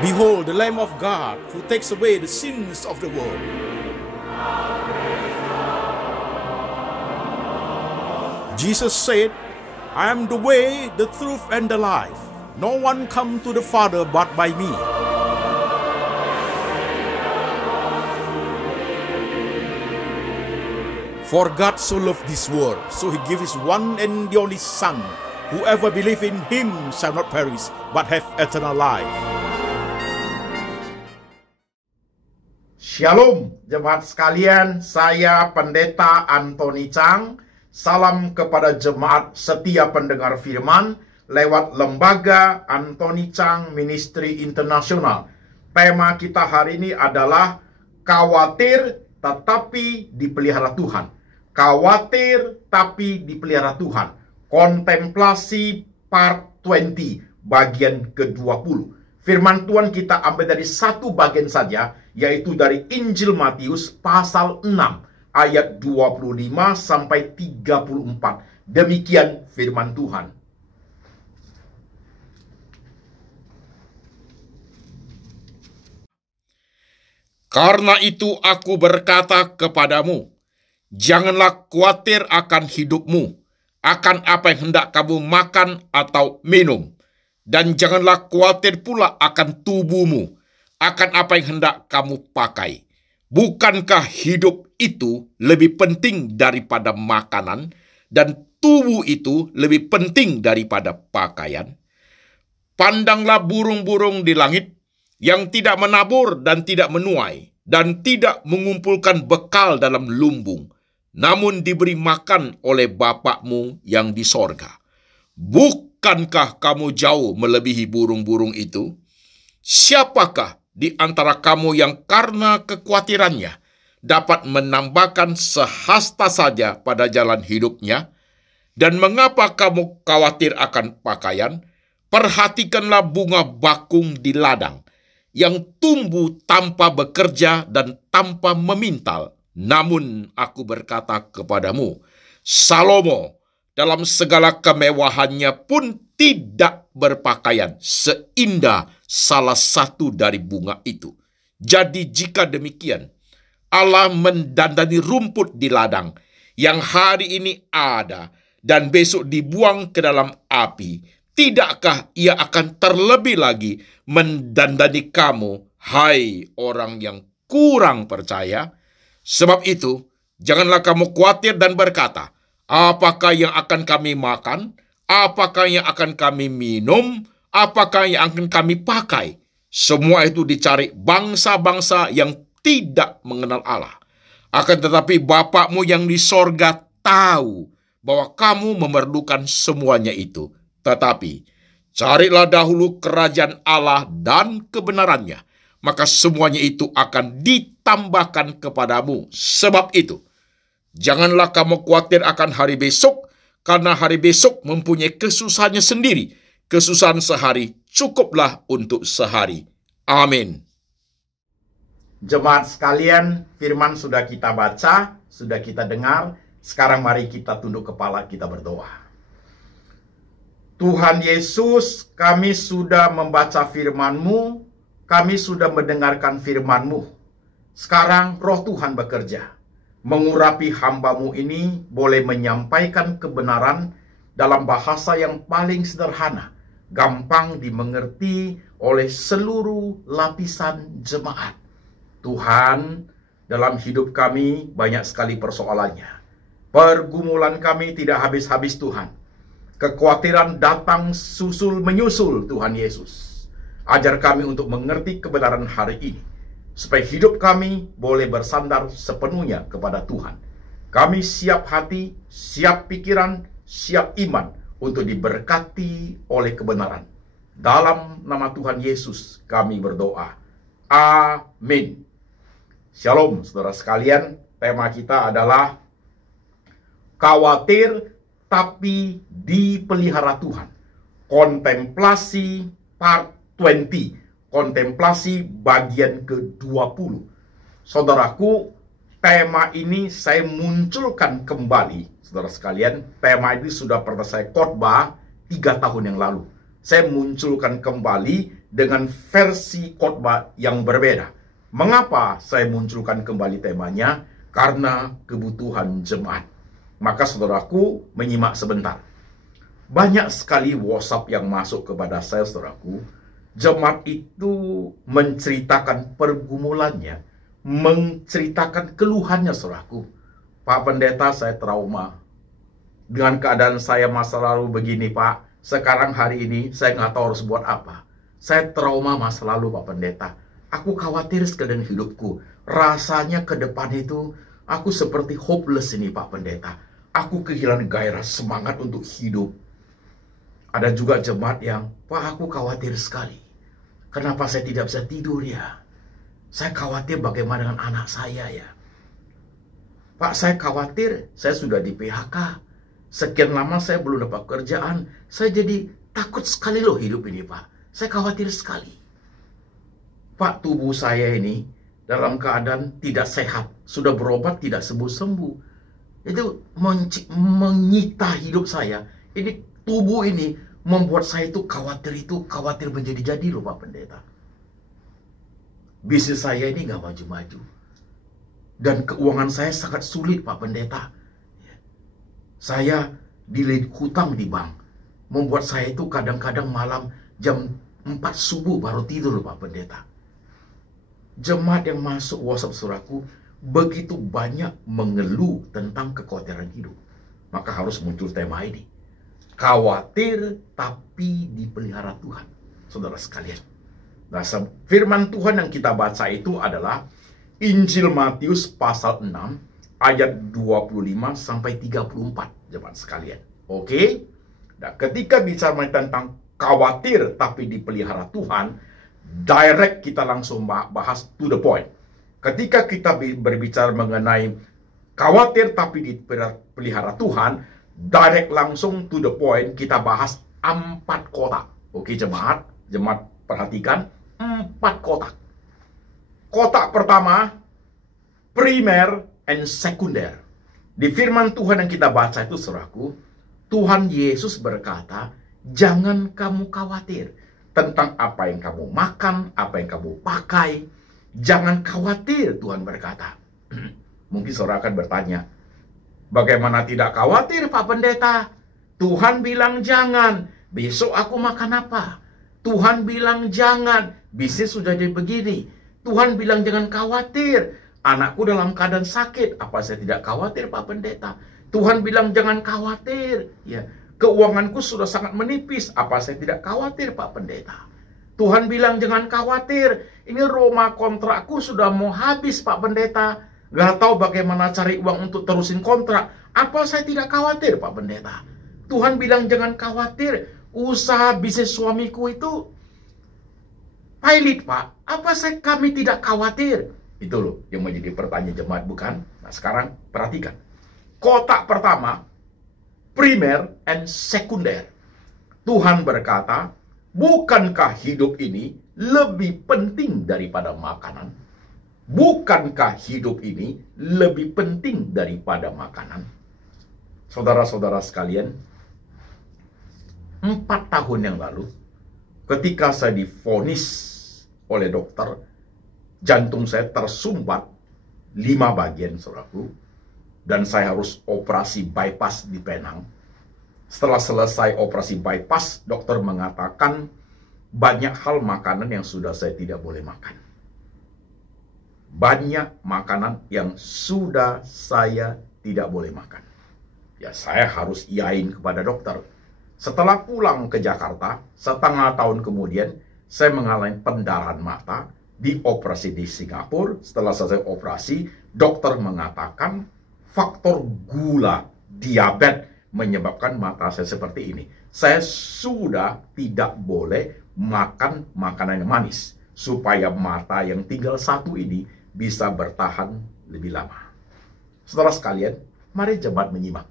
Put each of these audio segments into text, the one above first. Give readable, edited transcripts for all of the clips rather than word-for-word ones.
Behold, the Lamb of God who takes away the sins of the world. Jesus said, I am the way, the truth, and the life. No one comes to the Father but by me. For God so loved this world, so he gave his one and the only Son. Whoever believes in him shall not perish, but have eternal life. Shalom, jemaat sekalian, saya Pendeta Antoni Chang. Salam kepada jemaat setia pendengar firman lewat lembaga Antoni Chang Ministry International. Tema kita hari ini adalah khawatir tetapi dipelihara Tuhan. Khawatir tapi dipelihara Tuhan. Kontemplasi part 20 bagian ke-20. Firman Tuhan kita ambil dari satu bagian saja, yaitu dari Injil Matius pasal 6 ayat 25 sampai 34. Demikian firman Tuhan. Karena itu aku berkata kepadamu, janganlah khawatir akan hidupmu, akan apa yang hendak kamu makan atau minum. Dan janganlah khawatir pula akan tubuhmu, akan apa yang hendak kamu pakai. Bukankah hidup itu lebih penting daripada makanan, dan tubuh itu lebih penting daripada pakaian? Pandanglah burung-burung di langit, yang tidak menabur dan tidak menuai, dan tidak mengumpulkan bekal dalam lumbung, namun diberi makan oleh Bapakmu yang di sorga. Bukankah kamu jauh melebihi burung-burung itu? Siapakah di antara kamu yang karena kekhawatirannya dapat menambahkan sehasta saja pada jalan hidupnya? Dan mengapa kamu khawatir akan pakaian? Perhatikanlah bunga bakung di ladang, yang tumbuh tanpa bekerja dan tanpa memintal. Namun aku berkata kepadamu, Salomo dalam segala kemewahannya pun tidak berpakaian seindah salah satu dari bunga itu. Jadi jika demikian, Allah mendandani rumput di ladang yang hari ini ada dan besok dibuang ke dalam api. Tidakkah ia akan terlebih lagi mendandani kamu, hai orang yang kurang percaya? Sebab itu, janganlah kamu khawatir dan berkata, apakah yang akan kami makan? Apakah yang akan kami minum? Apakah yang akan kami pakai? Semua itu dicari bangsa-bangsa yang tidak mengenal Allah. Akan tetapi Bapakmu yang di sorga tahu bahwa kamu memerlukan semuanya itu. Tetapi, carilah dahulu kerajaan Allah dan kebenarannya, maka semuanya itu akan ditambahkan kepadamu. Sebab itu, janganlah kamu khawatir akan hari besok, karena hari besok mempunyai kesusahannya sendiri. Kesusahan sehari cukuplah untuk sehari. Amin. Jemaat sekalian, firman sudah kita baca, sudah kita dengar. Sekarang mari kita tunduk kepala, kita berdoa. Tuhan Yesus, kami sudah membaca firman-Mu, kami sudah mendengarkan firman-Mu. Sekarang roh Tuhan bekerja, mengurapi hamba-Mu ini boleh menyampaikan kebenaran dalam bahasa yang paling sederhana, gampang dimengerti oleh seluruh lapisan jemaat. Tuhan, dalam hidup kami banyak sekali persoalannya. Pergumulan kami tidak habis-habis Tuhan. Kekhawatiran datang susul menyusul Tuhan Yesus. Ajar kami untuk mengerti kebenaran hari ini, supaya hidup kami boleh bersandar sepenuhnya kepada Tuhan. Kami siap hati, siap pikiran, siap iman untuk diberkati oleh kebenaran. Dalam nama Tuhan Yesus kami berdoa. Amin. Shalom saudara sekalian, tema kita adalah khawatir tapi dipelihara Tuhan. Kontemplasi part 20. Kontemplasi bagian ke-20. Saudaraku, tema ini saya munculkan kembali. Saudara sekalian, tema ini sudah pernah saya khotbah 3 tahun yang lalu. Saya munculkan kembali dengan versi khotbah yang berbeda. Mengapa saya munculkan kembali temanya? Karena kebutuhan jemaat. Maka saudaraku menyimak sebentar. Banyak sekali WhatsApp yang masuk kepada saya, saudaraku. Jemaat itu menceritakan pergumulannya, menceritakan keluhannya, saudaraku. Pak Pendeta, saya trauma. Dengan keadaan saya masa lalu begini, Pak. Sekarang hari ini saya nggak tahu harus buat apa. Saya trauma masa lalu, Pak Pendeta. Aku khawatir sekali dengan hidupku. Rasanya ke depan itu aku seperti hopeless ini, Pak Pendeta. Aku kehilangan gairah semangat untuk hidup. Ada juga jemaat yang, Pak, aku khawatir sekali. Kenapa saya tidak bisa tidur ya? Saya khawatir bagaimana dengan anak saya ya. Pak, saya khawatir saya sudah di PHK. Sekian lama saya belum dapat kerjaan. Saya jadi takut sekali loh hidup ini, Pak. Saya khawatir sekali. Pak, tubuh saya ini dalam keadaan tidak sehat. Sudah berobat tidak sembuh-sembuh. Itu menyita hidup saya. Ini tubuh ini membuat saya itu khawatir menjadi-jadi loh, Pak Pendeta. Bisnis saya ini nggak maju-maju. Dan keuangan saya sangat sulit, Pak Pendeta. Saya dililit hutang di bank. Membuat saya itu kadang-kadang malam jam 4 subuh baru tidur, Pak Pendeta. Jemaat yang masuk WhatsApp saudaraku begitu banyak mengeluh tentang kekhawatiran hidup. Maka harus muncul tema ini. Khawatir tapi dipelihara Tuhan. Saudara sekalian. Nah, firman Tuhan yang kita baca itu adalah Injil Matius pasal 6 ayat 25 sampai 34, jemaat sekalian. Oke? Nah, ketika bicara tentang khawatir tapi dipelihara Tuhan, direct kita langsung bahas to the point. Ketika kita berbicara mengenai khawatir tapi dipelihara Tuhan, direct langsung to the point kita bahas 4 kotak. Oke, jemaat perhatikan 4 kotak. Kotak pertama, primer and sekunder. Di firman Tuhan yang kita baca itu, saudaraku, Tuhan Yesus berkata, jangan kamu khawatir tentang apa yang kamu makan, apa yang kamu pakai. Jangan khawatir, Tuhan berkata. Mungkin saudara akan bertanya, bagaimana tidak khawatir, Pak Pendeta? Tuhan bilang jangan, besok aku makan apa? Tuhan bilang jangan, bisnis sudah jadi begini. Tuhan bilang jangan khawatir, anakku dalam keadaan sakit. Apa saya tidak khawatir, Pak Pendeta? Tuhan bilang jangan khawatir, ya. Keuanganku sudah sangat menipis. Apa saya tidak khawatir, Pak Pendeta? Tuhan bilang jangan khawatir. Ini Roma kontrakku sudah mau habis, Pak Pendeta. Gak tahu bagaimana cari uang untuk terusin kontrak. Apa saya tidak khawatir, Pak Pendeta? Tuhan bilang jangan khawatir. Usaha bisnis suamiku itu pailit, Pak. Apa kami tidak khawatir? Itu loh yang menjadi pertanyaan jemaat, bukan? Nah, sekarang perhatikan. Kotak pertama, primer and sekunder. Tuhan berkata, bukankah hidup ini lebih penting daripada makanan? Bukankah hidup ini lebih penting daripada makanan? Saudara-saudara sekalian, 4 tahun yang lalu, ketika saya divonis oleh dokter, jantung saya tersumbat 5 bagian, saudaraku. Dan saya harus operasi bypass di Penang. Setelah selesai operasi bypass, dokter mengatakan banyak hal makanan yang sudah saya tidak boleh makan. Banyak makanan yang sudah saya tidak boleh makan. Ya, saya harus iyain kepada dokter. Setelah pulang ke Jakarta, setengah tahun kemudian, saya mengalami pendarahan mata, dioperasi di Singapura. Setelah selesai operasi, dokter mengatakan faktor gula, diabetes menyebabkan mata saya seperti ini. Saya sudah tidak boleh makan makanan yang manis supaya mata yang tinggal 1 ini bisa bertahan lebih lama. Saudara sekalian, mari jemaat menyimak.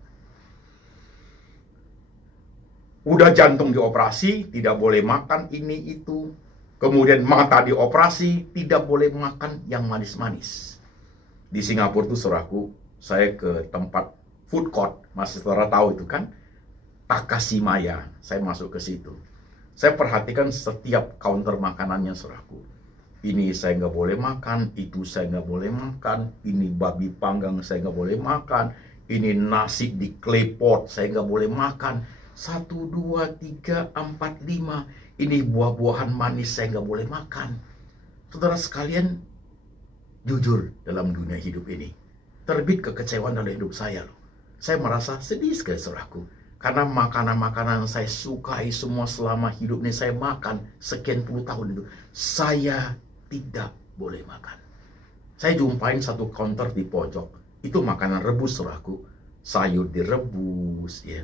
Udah jantung dioperasi, tidak boleh makan ini itu. Kemudian mata dioperasi, tidak boleh makan yang manis-manis. Di Singapura tuh, saudaraku, saya ke tempat food court, masih saudara tahu itu kan, Takashimaya, saya masuk ke situ. Saya perhatikan setiap counter makanannya, saudaraku. Ini saya nggak boleh makan, itu saya nggak boleh makan, ini babi panggang saya nggak boleh makan, ini nasi di claypot saya nggak boleh makan. 1, 2, 3, 4, 5. Ini buah-buahan manis saya nggak boleh makan. Saudara sekalian, jujur dalam dunia hidup ini, terbit kekecewaan dalam hidup saya loh. Saya merasa sedih sekali, saudaraku. Karena makanan-makanan saya sukai semua selama hidup ini saya makan sekian puluh tahun itu, saya tidak boleh makan. Saya jumpain satu counter di pojok, itu makanan rebus, saudaraku. Sayur direbus, ya.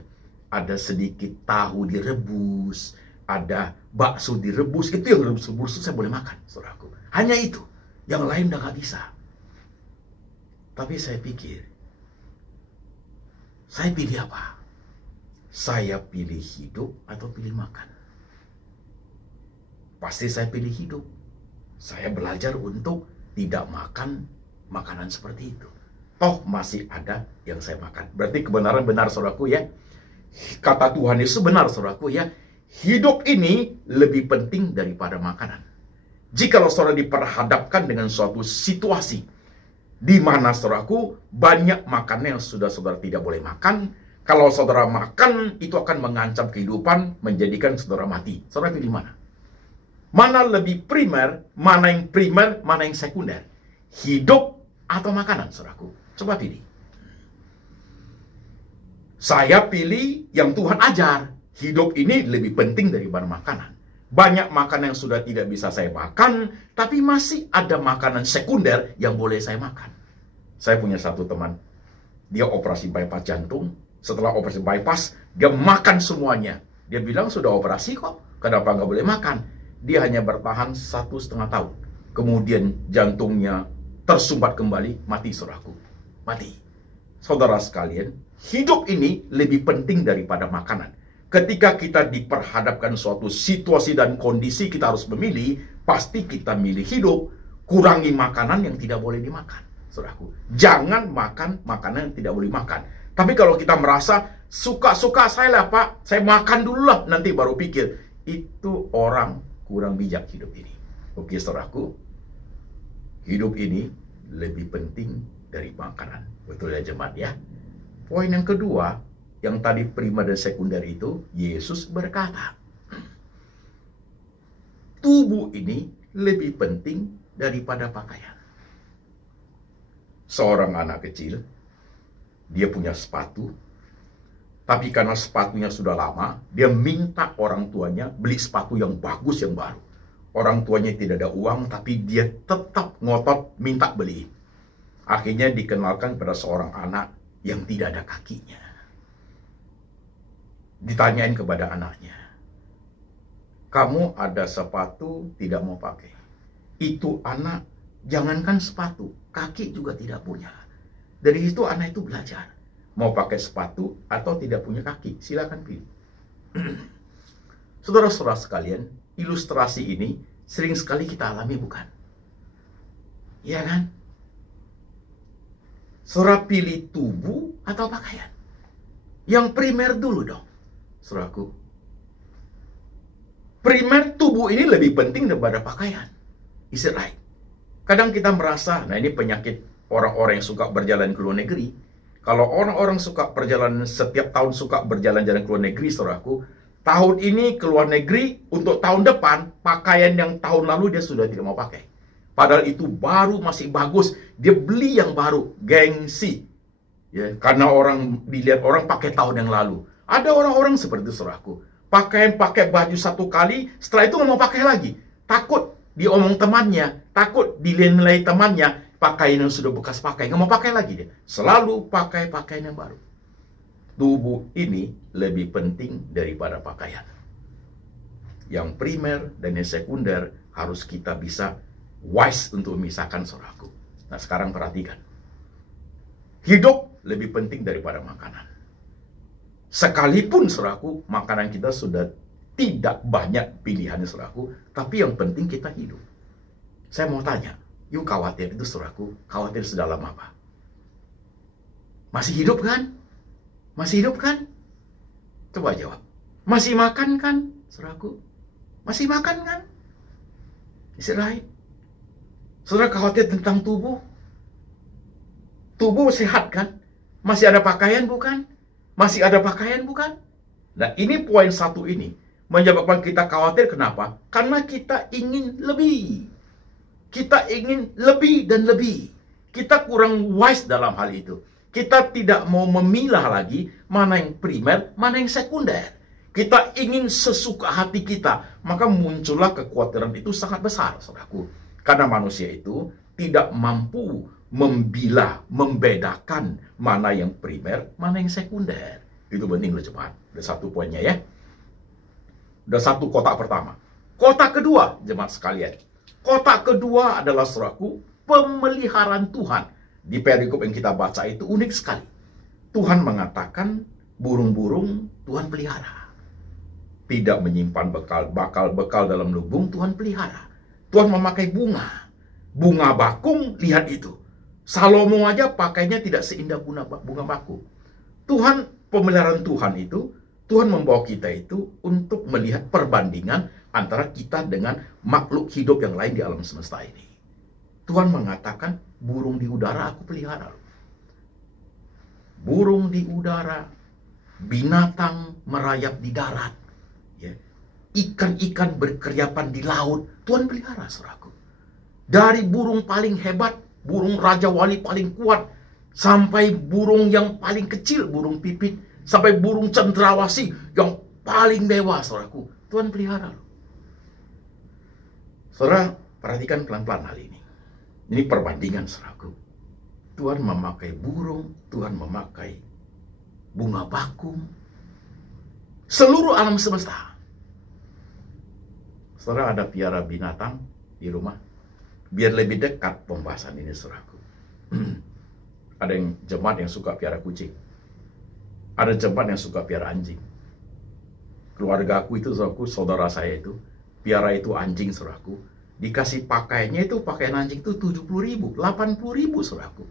Ada sedikit tahu direbus, ada bakso direbus. Itu yang rebus-rebus saya boleh makan, saudaraku. Hanya itu, yang lain udah gak bisa. Tapi saya pikir, saya pilih apa? Saya pilih hidup atau pilih makan? Pasti saya pilih hidup. Saya belajar untuk tidak makan makanan seperti itu. Toh masih ada yang saya makan. Berarti kebenaran benar, saudaraku, ya. Kata Tuhan Yesus benar, saudaraku, ya. Hidup ini lebih penting daripada makanan. Jikalau saudara diperhadapkan dengan suatu situasi di mana, saudaraku, banyak makanan yang sudah saudara tidak boleh makan. Kalau saudara makan, itu akan mengancam kehidupan, menjadikan saudara mati. Saudara pilih mana? Mana lebih primer, mana yang primer, mana yang sekunder? Hidup atau makanan, saudaraku? Coba pilih. Saya pilih yang Tuhan ajar. Hidup ini lebih penting daripada makanan. Banyak makanan yang sudah tidak bisa saya makan, tapi masih ada makanan sekunder yang boleh saya makan. Saya punya satu teman, dia operasi bypass jantung. Setelah operasi bypass, dia makan semuanya. Dia bilang sudah operasi kok, kenapa nggak boleh makan? Dia hanya bertahan 1,5 tahun. Kemudian jantungnya tersumbat kembali, mati, saudaraku. Mati. Saudara sekalian, hidup ini lebih penting daripada makanan. Ketika kita diperhadapkan suatu situasi dan kondisi, kita harus memilih, pasti kita milih hidup. Kurangi makanan yang tidak boleh dimakan, saudaraku. Jangan makan makanan yang tidak boleh makan. Tapi kalau kita merasa suka-suka saya lah, Pak, saya makan dulu lah, nanti baru pikir, itu orang kurang bijak hidup ini. Oke, saudaraku, hidup ini lebih penting dari makanan. Betul ya, jemaat, ya. Poin yang kedua, yang tadi primer dan sekunder itu, Yesus berkata, tubuh ini lebih penting daripada pakaian. Seorang anak kecil, dia punya sepatu, tapi karena sepatunya sudah lama, dia minta orang tuanya beli sepatu yang bagus, yang baru. Orang tuanya tidak ada uang, tapi dia tetap ngotot minta beli. Akhirnya dikenalkan pada seorang anak yang tidak ada kakinya. Ditanyain kepada anaknya, kamu ada sepatu tidak mau pakai? Itu anak, jangankan sepatu, kaki juga tidak punya. Dari itu anak itu belajar. Mau pakai sepatu atau tidak punya kaki, silakan pilih. Saudara-saudara sekalian, ilustrasi ini sering sekali kita alami, bukan? Iya kan? Saudara pilih tubuh atau pakaian? Yang primer dulu dong, saudaraku. Primer tubuh ini lebih penting daripada pakaian. Is it right? Kadang kita merasa, nah ini penyakit orang-orang yang suka berjalan ke luar negeri. Kalau orang-orang suka perjalanan, setiap tahun suka berjalan-jalan ke luar negeri, saudaraku, tahun ini ke luar negeri, untuk tahun depan, pakaian yang tahun lalu dia sudah tidak mau pakai. Padahal itu baru, masih bagus, dia beli yang baru, gengsi. Ya, karena orang dilihat orang pakai tahun yang lalu. Ada orang-orang seperti itu, saudaraku. Pakai baju satu kali, setelah itu nggak mau pakai lagi. Takut diomong temannya, takut dinilai temannya, pakaian yang sudah bekas pakai, nggak mau pakai lagi dia. Selalu pakai pakaian yang baru. Tubuh ini lebih penting daripada pakaian. Yang primer dan yang sekunder harus kita bisa wise untuk memisahkan, saudaraku. Nah, sekarang perhatikan. Hidup lebih penting daripada makanan. Sekalipun, saudaraku, makanan kita sudah tidak banyak pilihannya, saudaraku, tapi yang penting kita hidup. Saya mau tanya, yuk khawatir itu, saudaraku, khawatir sedalam apa? Masih hidup kan? Masih hidup kan? Coba jawab. Masih makan kan, saudaraku? Masih makan kan? Is it right? Saudara khawatir tentang tubuh? Tubuh sehat kan? Masih ada pakaian bukan? Masih ada pakaian bukan? Nah, ini poin satu ini menyebabkan kita khawatir. Kenapa? Karena kita ingin lebih. Kita ingin lebih dan lebih. Kita kurang wise dalam hal itu. Kita tidak mau memilah lagi mana yang primer, mana yang sekunder. Kita ingin sesuka hati kita. Maka muncullah kekhawatiran itu sangat besar, saudaraku. Karena manusia itu tidak mampu membedakan mana yang primer, mana yang sekunder. Itu penting loh jemaat. Ada satu poinnya ya. Ada satu kotak pertama. Kotak kedua, jemaat sekalian. Kotak kedua adalah saudaraku, pemeliharaan Tuhan. Di perikop yang kita baca itu unik sekali. Tuhan mengatakan burung-burung Tuhan pelihara. Tidak menyimpan bekal dalam lubung, Tuhan pelihara. Tuhan memakai bunga. Bunga bakung, lihat itu. Salomo aja pakainya tidak seindah bunga bakung. Tuhan, pemeliharaan Tuhan itu, Tuhan membawa kita itu untuk melihat perbandingan antara kita dengan makhluk hidup yang lain di alam semesta ini. Tuhan mengatakan, burung di udara aku pelihara. Burung di udara, binatang merayap di darat, ya. Ikan-ikan berkeriapan di laut, Tuhan pelihara, saudaraku. Dari burung paling hebat, burung Raja Wali paling kuat, sampai burung yang paling kecil, burung pipit, sampai burung cendrawasih yang paling mewah, saudaraku. Tuhan pelihara. Saudara, perhatikan pelan-pelan hal ini. Ini perbandingan, saudaraku. Tuhan memakai burung, Tuhan memakai bunga bakung. Seluruh alam semesta. Saudara, ada piara binatang di rumah. Biar lebih dekat pembahasan ini, saudaraku. Ada yang jemaat yang suka piara kucing. Ada jemaat yang suka piara anjing. Keluarga aku itu, saudaraku, saudara saya itu, piara itu anjing, saudaraku. Dikasih pakaiannya itu, pakaian anjing itu 70.000, 80.000, saudaraku.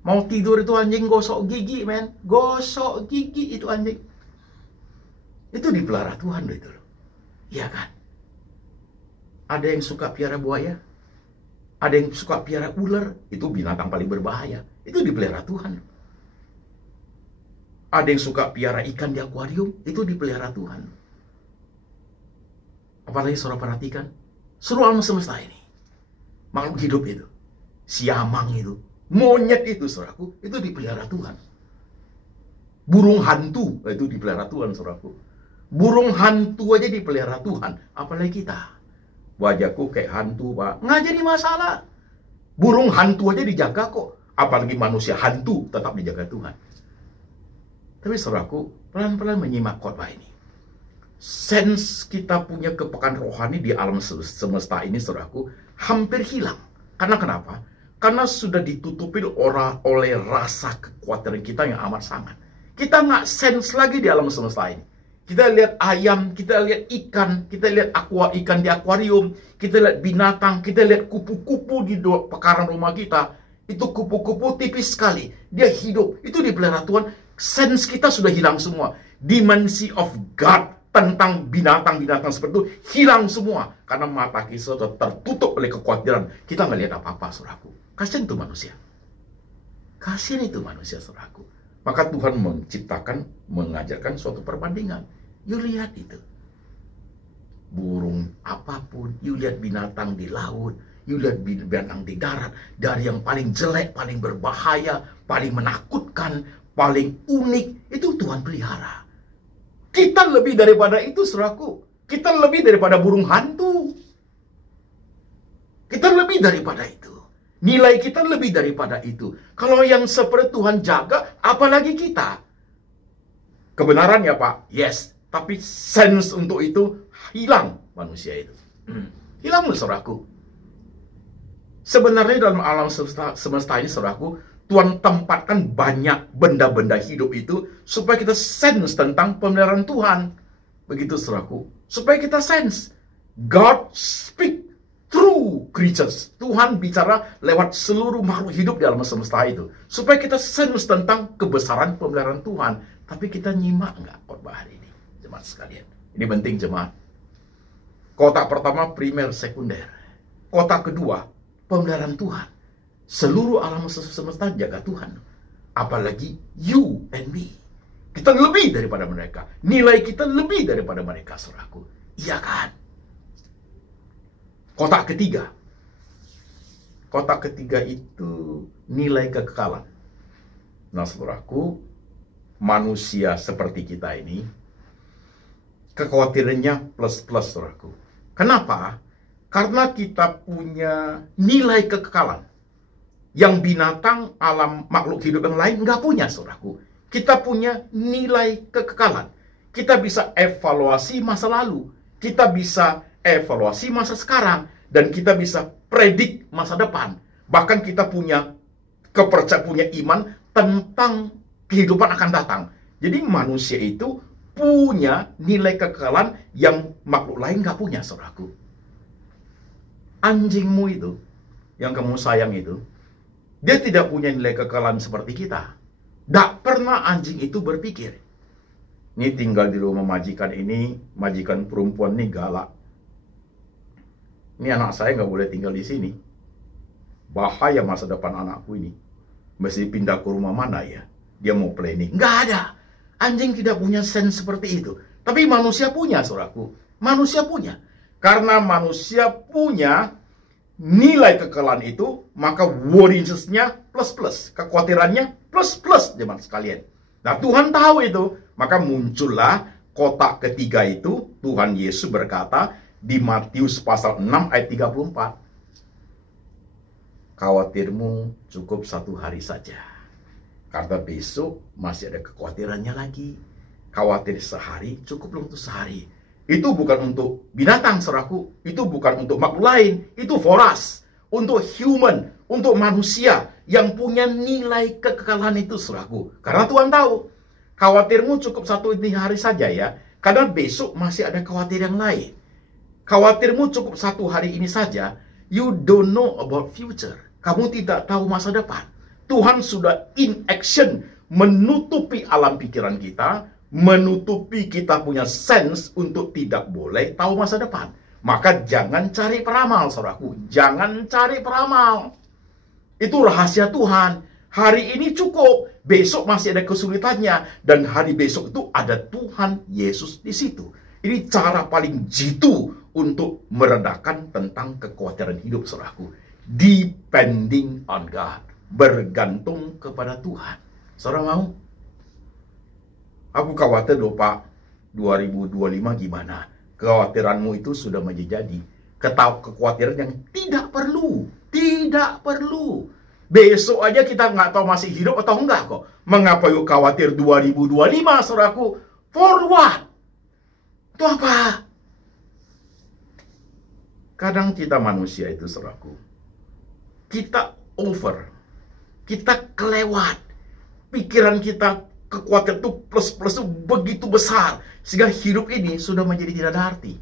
Mau tidur itu anjing gosok gigi, men. Gosok gigi itu anjing. Itu dipelihara Tuhan itu. Iya kan? Ada yang suka piara buaya. Ada yang suka piara ular. Itu binatang paling berbahaya. Itu dipelihara Tuhan. Ada yang suka piara ikan di akuarium. Itu dipelihara Tuhan. Apalagi saudara perhatikan. Seluruh alam semesta ini. Makhluk hidup itu. Siamang itu. Monyet itu, saudaraku. Itu dipelihara Tuhan. Burung hantu. Itu dipelihara Tuhan, saudaraku. Burung hantu aja dipelihara Tuhan. Apalagi kita. Wajahku kayak hantu, Pak. Nggak jadi masalah. Burung hantu aja dijaga kok. Apalagi manusia hantu tetap dijaga Tuhan. Tapi saudaraku, pelan-pelan menyimak khotbah ini. Sense kita punya kepekaan rohani di alam semesta ini, saudaraku, hampir hilang. Karena kenapa? Karena sudah ditutupi oleh rasa kekhawatiran kita yang amat sangat. Kita nggak sense lagi di alam semesta ini. Kita lihat ayam, kita lihat ikan, kita lihat ikan di akuarium, kita lihat binatang, kita lihat kupu-kupu di pekarangan rumah kita. Itu kupu-kupu tipis sekali. Dia hidup. Itu dipelihara Tuhan. Sense kita sudah hilang semua. Dimensi of God tentang binatang-binatang seperti itu hilang semua. Karena mata kita sudah tertutup oleh kekhawatiran. Kita nggak lihat apa-apa, saudaraku. Kasihan itu manusia. Kasihan itu manusia, saudaraku. Maka Tuhan mengajarkan suatu perbandingan. You lihat itu. Burung apapun, you lihat binatang di laut, you lihat binatang di darat, dari yang paling jelek, paling berbahaya, paling menakutkan, paling unik, itu Tuhan pelihara. Kita lebih daripada itu, saudaraku. Kita lebih daripada burung hantu. Kita lebih daripada itu. Nilai kita lebih daripada itu. Kalau yang seperti Tuhan jaga, apalagi kita. Kebenaran ya, Pak? Yes. Tapi sense untuk itu hilang manusia itu. Hilang, saudaraku. Sebenarnya dalam alam semesta ini, saudaraku, Tuhan tempatkan banyak benda-benda hidup itu supaya kita sense tentang pemeliharaan Tuhan. Begitu, saudaraku. Supaya kita sense. God speak through creatures. Tuhan bicara lewat seluruh makhluk hidup di alam semesta itu. Supaya kita sense tentang kebesaran pemeliharaan Tuhan. Tapi kita nyimak nggak khotbah hari ini, jemaat sekalian? Ini penting, jemaat. Kotak pertama primer sekunder. Kotak kedua pemeliharaan Tuhan. Seluruh alam semesta jaga Tuhan. Apalagi you and me. Kita lebih daripada mereka. Nilai kita lebih daripada mereka, saudaraku. Iya kan? Kotak ketiga. Kotak ketiga itu nilai kekekalan. Nah, saudaraku, manusia seperti kita ini, kekhawatirannya plus-plus, saudaraku. Kenapa? Karena kita punya nilai kekekalan. Yang binatang, alam, makhluk hidup yang lain nggak punya, saudaraku. Kita punya nilai kekekalan. Kita bisa evaluasi masa lalu. Kita bisa evaluasi masa sekarang. Dan kita bisa predik masa depan. Bahkan kita punya kepercayaan, punya iman tentang kehidupan akan datang. Jadi manusia itu punya nilai kekekalan yang makhluk lain nggak punya, saudaraku. Anjingmu itu, yang kamu sayang itu, dia tidak punya nilai kekekalan seperti kita. Tidak pernah anjing itu berpikir, ini tinggal di rumah majikan ini, majikan perempuan ini galak. Ini anak saya nggak boleh tinggal di sini. Bahaya masa depan anakku ini. Mesti pindah ke rumah mana ya? Dia mau planning. Nggak ada. Anjing tidak punya sense seperti itu. Tapi manusia punya, saudaraku. Manusia punya. Karena manusia punya nilai kekekalan itu, maka worriesnya plus-plus. Kekhawatirannya plus-plus, teman sekalian. Nah, Tuhan tahu itu. Maka muncullah kotak ketiga itu. Tuhan Yesus berkata di Matius pasal 6 ayat 34. Khawatirmu cukup 1 hari saja. Karena besok masih ada kekhawatirannya lagi. Khawatir sehari cukup untuk sehari. Itu bukan untuk binatang, saudaraku. Itu bukan untuk makhluk lain. Itu for us. Untuk human. Untuk manusia yang punya nilai kekekalan itu, saudaraku. Karena Tuhan tahu. Khawatirmu cukup 1 hari saja ya. Karena besok masih ada khawatir yang lain. Khawatirmu cukup 1 hari ini saja. You don't know about future. Kamu tidak tahu masa depan. Tuhan sudah in action menutupi alam pikiran kita, menutupi kita punya sense untuk tidak boleh tahu masa depan. Maka jangan cari peramal, saudaraku. Jangan cari peramal. Itu rahasia Tuhan. Hari ini cukup, besok masih ada kesulitannya, dan hari besok itu ada Tuhan Yesus di situ. Ini cara paling jitu untuk meredakan tentang kekhawatiran hidup, saudaraku. Depending on God. Bergantung kepada Tuhan. Saudara mau? Aku khawatir loh, Pak. 2025 gimana? Kekhawatiranmu itu sudah menjadi kekhawatiran yang tidak perlu. Tidak perlu. Besok aja kita nggak tahu masih hidup atau enggak kok. Mengapa yuk khawatir 2025, saudaraku? For what? Itu apa? Kadang kita manusia itu, saudaraku, kita over, kita kelewat. Pikiran kita, kekhawatiran itu plus-plus itu begitu besar, sehingga hidup ini sudah menjadi tidak ada arti.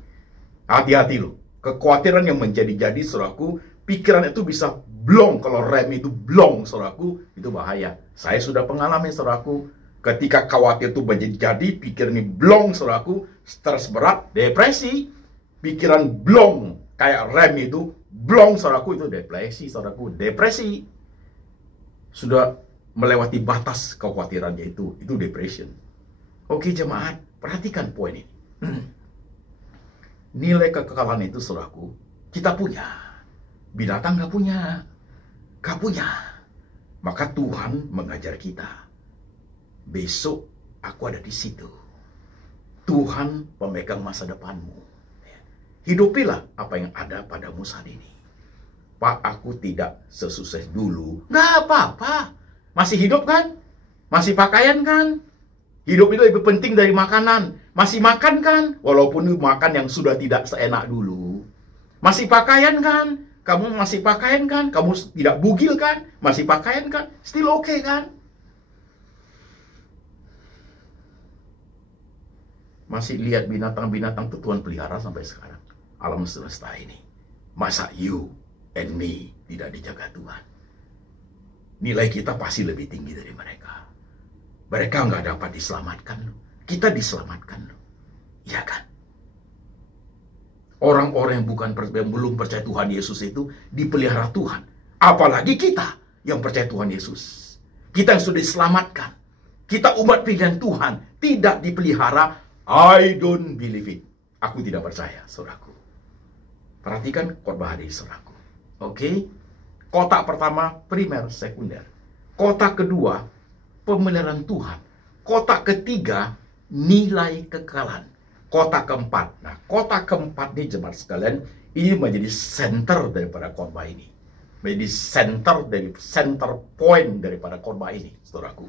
Hati-hati loh, kekhawatiran yang menjadi-jadi, saudaraku, pikiran itu bisa blong. Kalau rem itu blong, saudaraku, itu bahaya. Saya sudah pengalaman, saudaraku, ketika khawatir itu menjadi-jadi, pikiran ini blong, saudaraku, stres berat, depresi. Pikiran blong, kayak rem itu blong, saudaraku, itu depresi, saudaraku, depresi. Sudah melewati batas kekhawatirannya itu depression. Oke, jemaat, perhatikan poin ini. Nilai kekekalan itu, saudaraku, kita punya. Binatang nggak punya. Nggak punya. Maka Tuhan mengajar kita. Besok aku ada di situ. Tuhan pemegang masa depanmu. Hidupilah apa yang ada padamu saat ini. Pak, aku tidak sesukses dulu. Nggak apa-apa. Masih hidup kan? Masih pakaian kan? Hidup itu lebih penting dari makanan. Masih makan kan? Walaupun makan yang sudah tidak seenak dulu. Masih pakaian kan? Kamu masih pakaian kan? Kamu tidak bugil kan? Masih pakaian kan? Still okay kan? Masih lihat binatang-binatang itu Tuhan pelihara sampai sekarang. Alam semesta ini. Masa you and me tidak dijaga Tuhan? Nilai kita pasti lebih tinggi dari mereka. Mereka nggak dapat diselamatkan loh. Kita diselamatkan loh. Iya kan? Orang-orang yang belum percaya Tuhan Yesus itu dipelihara Tuhan. Apalagi kita yang percaya Tuhan Yesus. Kita yang sudah diselamatkan. Kita umat pilihan Tuhan. Tidak dipelihara. I don't believe it. Aku tidak percaya, saudaraku. Perhatikan khotbah hari, saudaraku. Oke? Kotak pertama, primer, sekunder. Kotak kedua, pemeliharaan Tuhan. Kotak ketiga, nilai kekekalan. Kotak keempat. Nah, kotak keempat ini jemaat sekalian, ini menjadi center daripada khotbah ini. Menjadi center point daripada khotbah ini, saudaraku.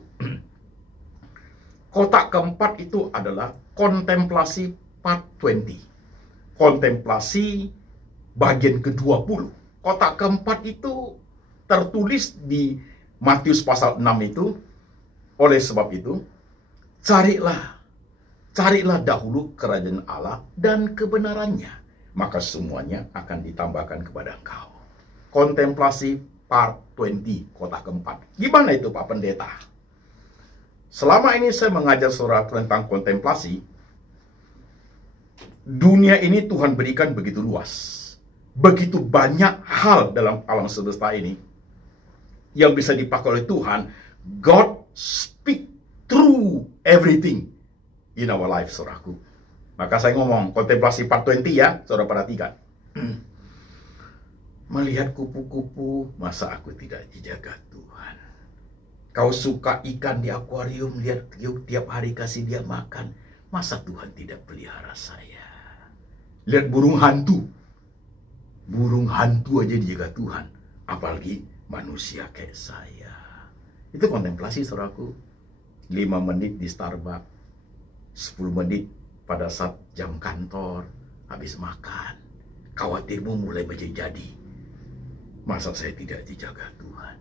Kotak keempat itu adalah kontemplasi part 20. Kontemplasi bagian ke-20. Kotak keempat itu tertulis di Matius pasal 6 itu. Oleh sebab itu, carilah dahulu kerajaan Allah dan kebenarannya, maka semuanya akan ditambahkan kepada engkau. Kontemplasi part 20, kotak keempat. Gimana itu Pak Pendeta? Selama ini saya mengajar saudara tentang kontemplasi, dunia ini Tuhan berikan begitu luas. Begitu banyak hal dalam alam semesta ini yang bisa dipakai oleh Tuhan. God speak through everything in our life, saudaraku. Maka saya ngomong kontemplasi part 20 ya, saudara perhatikan. Melihat kupu-kupu, masa aku tidak dijaga Tuhan? Kau suka ikan di akuarium, lihat tiap hari kasih dia makan, masa Tuhan tidak pelihara saya? Lihat burung hantu aja dijaga Tuhan, apalagi manusia kayak saya. Itu kontemplasi, saudaraku. 5 menit di Starbucks, 10 menit pada saat jam kantor, habis makan. Khawatirmu mulai menjadi. Masa saya tidak dijaga Tuhan?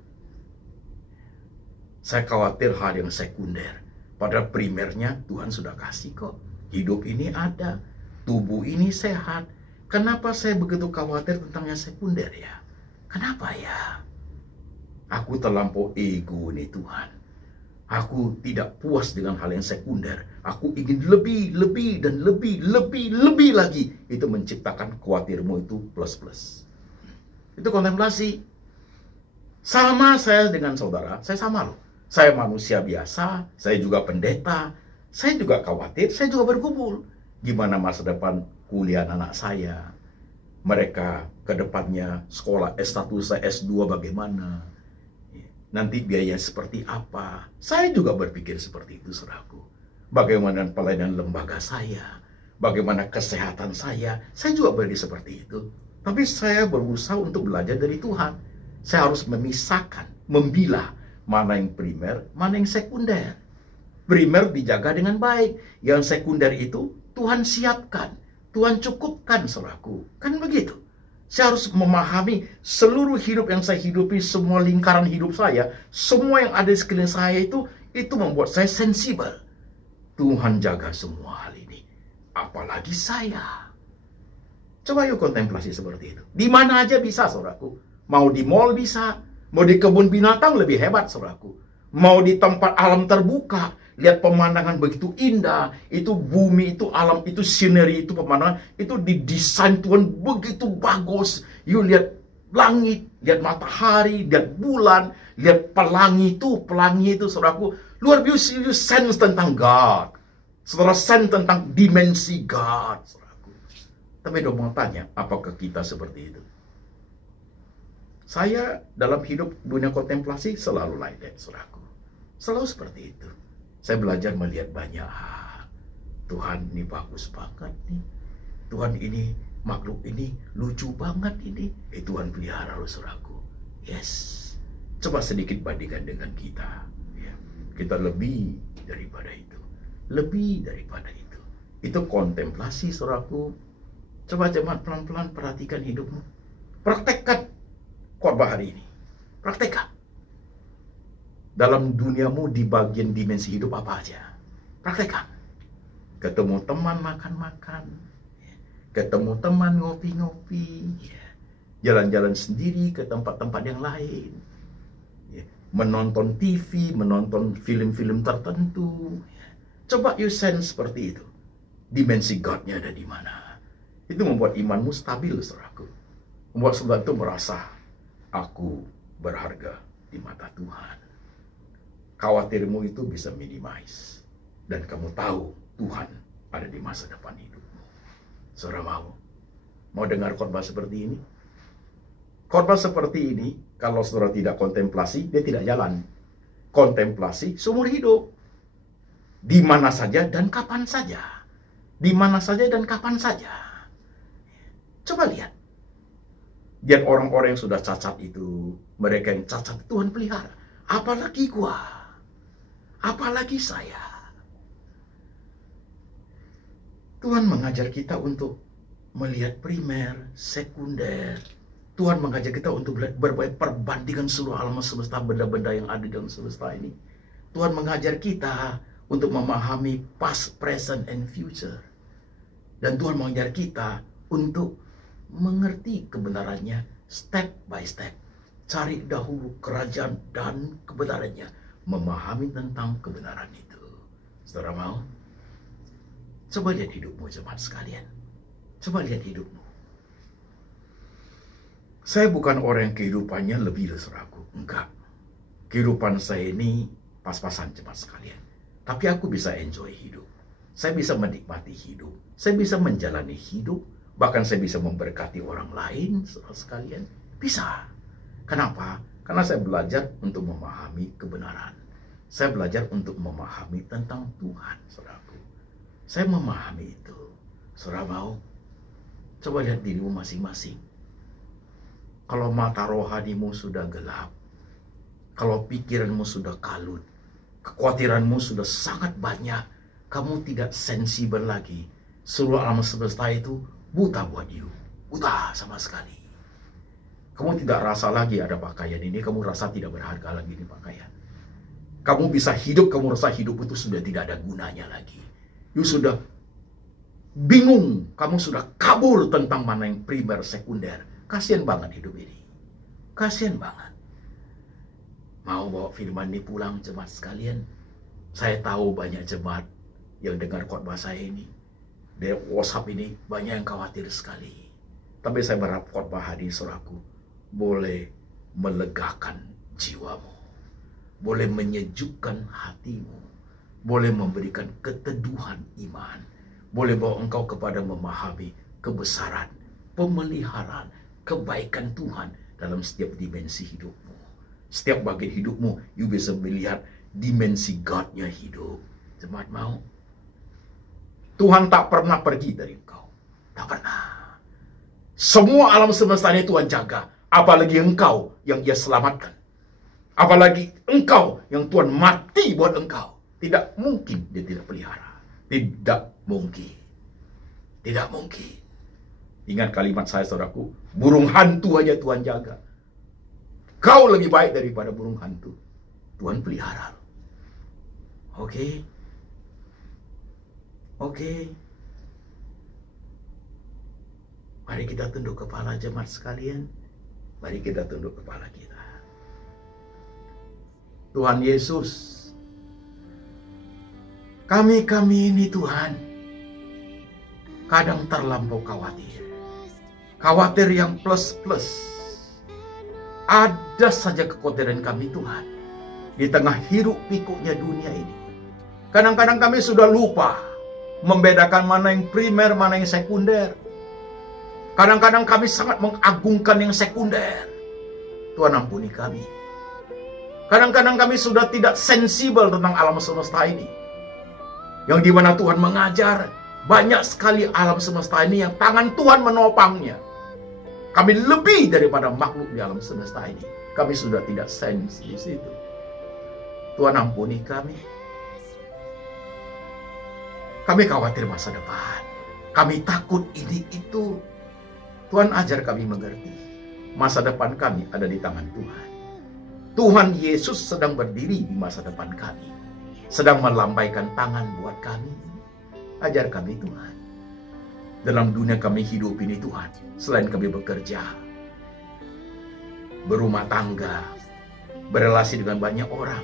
Saya khawatir hal yang sekunder. Pada primernya Tuhan sudah kasih kok. Hidup ini ada, tubuh ini sehat. Kenapa saya begitu khawatir tentang yang sekunder ya? Kenapa ya? Aku terlampau ego nih Tuhan. Aku tidak puas dengan hal yang sekunder. Aku ingin lebih dan lebih lagi. Itu menciptakan khawatirmu itu plus. Itu kontemplasi. Sama saya dengan saudara, saya sama loh. Saya manusia biasa, saya juga pendeta. Saya juga khawatir, saya juga bergumul. Gimana masa depan kuliah anak saya? Mereka ke depannya sekolah S1, S2 bagaimana? Nanti biayanya seperti apa? Saya juga berpikir seperti itu, saudaraku. Bagaimana pelayanan lembaga saya? Bagaimana kesehatan saya? Saya juga berpikir seperti itu. Tapi saya berusaha untuk belajar dari Tuhan. Saya harus memisahkan, memilah mana yang primer, mana yang sekunder. Primer dijaga dengan baik. Yang sekunder itu Tuhan siapkan, Tuhan cukupkan, saudaraku. Kan begitu. Saya harus memahami seluruh hidup yang saya hidupi, semua lingkaran hidup saya, semua yang ada di sekeliling saya itu membuat saya sensibel. Tuhan jaga semua hal ini. Apalagi saya. Coba yuk kontemplasi seperti itu. Di mana aja bisa, saudaraku. Mau di mall bisa, mau di kebun binatang lebih hebat, saudaraku. Mau di tempat alam terbuka, lihat pemandangan begitu indah, itu bumi, itu alam, itu scenery, itu pemandangan, itu didesain Tuhan begitu bagus. Yuk lihat langit, lihat matahari, lihat bulan, lihat pelangi itu, saudaraku. Luar biasa, you sense tentang God. Saudara sense tentang dimensi God, saudaraku. Tapi dong mau tanya, apakah kita seperti itu? Saya dalam hidup dunia kontemplasi selalu like that, saudaraku. Selalu seperti itu. Saya belajar melihat banyak hal. Tuhan ini bagus banget nih. Tuhan ini, makhluk ini lucu banget ini. Tuhan pelihara loh, saudaraku. Yes. Coba sedikit bandingkan dengan kita. Ya. Kita lebih daripada itu. Lebih daripada itu. Itu kontemplasi, saudaraku. Coba jemaat pelan-pelan perhatikan hidupmu. Praktekkan khotbah hari ini. Praktekkan. Dalam duniamu di bagian dimensi hidup apa aja. Praktekkan. Ketemu teman makan-makan. Ketemu teman ngopi-ngopi. Jalan-jalan sendiri ke tempat-tempat yang lain. Menonton TV, menonton film-film tertentu. Coba you sense seperti itu. Dimensi God-nya ada di mana. Itu membuat imanmu stabil, saudaraku. Membuat saudara itu merasa, aku berharga di mata Tuhan. Khawatirmu itu bisa minimize. Dan kamu tahu Tuhan ada di masa depan hidupmu. Saudara mau dengar khotbah seperti ini? Khotbah seperti ini, kalau saudara tidak kontemplasi, dia tidak jalan. Kontemplasi seumur hidup. Di mana saja dan kapan saja. Di mana saja dan kapan saja. Coba lihat. Lihat orang-orang yang sudah cacat itu. Mereka yang cacat Tuhan pelihara. Apalagi gua. Apalagi saya. Tuhan mengajar kita untuk melihat primer, sekunder. Tuhan mengajar kita untuk berbagai perbandingan seluruh alam semesta, benda-benda yang ada dalam semesta ini. Tuhan mengajar kita untuk memahami past, present, and future. Dan Tuhan mengajar kita untuk mengerti kebenarannya step by step. Cari dahulu kerajaan dan kebenarannya. Memahami tentang kebenaran itu. Saudara mau? Coba lihat hidupmu, jemaat sekalian. Coba lihat hidupmu. Saya bukan orang yang kehidupannya lebih dari saudaraku. Enggak. Kehidupan saya ini pas-pasan, jemaat sekalian. Tapi aku bisa enjoy hidup. Saya bisa menikmati hidup. Saya bisa menjalani hidup. Bahkan saya bisa memberkati orang lain, saudara sekalian. Bisa. Kenapa? Karena saya belajar untuk memahami kebenaran. Saya belajar untuk memahami tentang Tuhan, saudaraku. Saya memahami itu. Saudara mau? Coba lihat dirimu masing-masing. Kalau mata rohanimu sudah gelap, kalau pikiranmu sudah kalut, kekhawatiranmu sudah sangat banyak, kamu tidak sensibel lagi. Seluruh alam semesta itu buta buat you. Buta sama sekali. Kamu tidak rasa lagi ada pakaian ini, kamu rasa tidak berharga lagi di pakaian. Kamu bisa hidup, kamu rasa hidup itu sudah tidak ada gunanya lagi. You sudah bingung, kamu sudah kabur tentang mana yang primer, sekunder. Kasian banget hidup ini. Kasian banget. Mau bawa firman ini pulang, jemaat sekalian. Saya tahu banyak jemaat yang dengar khotbah saya ini. Di WhatsApp ini banyak yang khawatir sekali. Tapi saya berharap khotbah hari saudaraku boleh melegakan jiwamu. Boleh menyejukkan hatimu. Boleh memberikan keteduhan iman. Boleh bawa engkau kepada memahami kebesaran, pemeliharaan, kebaikan Tuhan dalam setiap dimensi hidupmu. Setiap bagian hidupmu, you bisa melihat dimensi God-nya hidup. Jemaat mau? Tuhan tak pernah pergi dari engkau. Tak pernah. Semua alam semesta ini Tuhan jaga. Apalagi engkau yang Dia selamatkan. Apalagi engkau yang Tuhan mati buat engkau. Tidak mungkin Dia tidak pelihara. Tidak mungkin. Tidak mungkin. Ingat kalimat saya, saudaraku. Burung hantu aja Tuhan jaga. Kau lebih baik daripada burung hantu. Tuhan pelihara. Oke? Oke? Mari kita tunduk kepala, jemaat sekalian. Mari kita tunduk kepala kita. Tuhan Yesus, kami ini Tuhan, kadang terlampau khawatir. Khawatir yang plus-plus. Ada saja kekhawatiran kami Tuhan. Di tengah hiruk pikuknya dunia ini. Kadang-kadang kami sudah lupa membedakan mana yang primer, mana yang sekunder. Kadang-kadang kami sangat mengagungkan yang sekunder. Tuhan ampuni kami. Kadang-kadang kami sudah tidak sensibel tentang alam semesta ini. Yang dimana Tuhan mengajar banyak sekali alam semesta ini yang tangan Tuhan menopangnya. Kami lebih daripada makhluk di alam semesta ini. Kami sudah tidak sensi di situ. Tuhan ampuni kami. Kami khawatir masa depan. Kami takut ini itu. Tuhan ajar kami mengerti. Masa depan kami ada di tangan Tuhan. Tuhan Yesus sedang berdiri di masa depan kami. Sedang melambaikan tangan buat kami. Ajar kami Tuhan. Dalam dunia kami hidup ini Tuhan. Selain kami bekerja. Berumah tangga. Berelasi dengan banyak orang.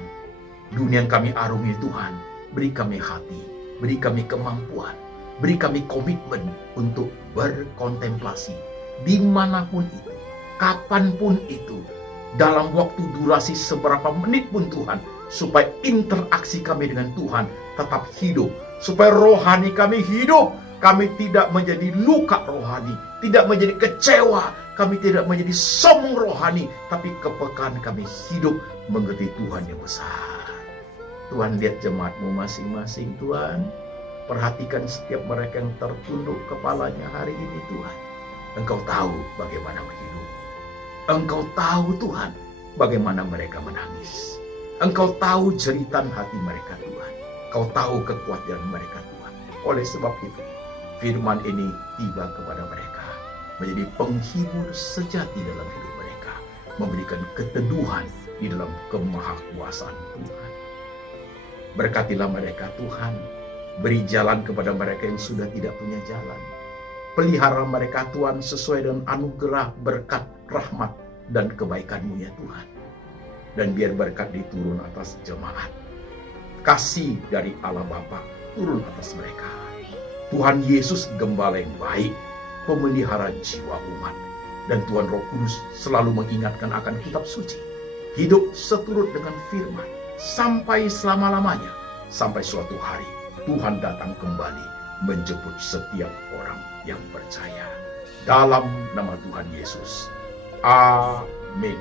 Dunia yang kami arungi Tuhan. Beri kami hati. Beri kami kemampuan. Beri kami komitmen untuk berkontemplasi dimanapun itu, kapanpun itu, dalam waktu durasi seberapa menit pun Tuhan, supaya interaksi kami dengan Tuhan tetap hidup, supaya rohani kami hidup. Kami tidak menjadi luka rohani, tidak menjadi kecewa, kami tidak menjadi sombong rohani, tapi kepekaan kami hidup mengerti Tuhan yang besar. Tuhan, lihat jemaat-Mu masing-masing, Tuhan. Perhatikan setiap mereka yang tertunduk kepalanya hari ini, Tuhan. Engkau tahu bagaimana hidup. Engkau tahu, Tuhan, bagaimana mereka menangis. Engkau tahu jeritan hati mereka, Tuhan. Engkau tahu kekhawatiran mereka, Tuhan. Oleh sebab itu, firman ini tiba kepada mereka, menjadi penghibur sejati dalam hidup mereka, memberikan keteduhan di dalam kemahakuasaan Tuhan. Berkatilah mereka, Tuhan. Beri jalan kepada mereka yang sudah tidak punya jalan. Pelihara mereka, Tuhan, sesuai dengan anugerah, berkat, rahmat, dan kebaikan-Mu, ya Tuhan. Dan biar berkat diturun atas jemaat. Kasih dari Allah Bapa turun atas mereka. Tuhan Yesus, Gembala yang baik, pemelihara jiwa umat. Dan Tuhan Roh Kudus selalu mengingatkan akan kitab suci. Hidup seturut dengan firman sampai selama-lamanya. Sampai suatu hari Tuhan datang kembali menjemput setiap orang yang percaya. Dalam nama Tuhan Yesus. Amin.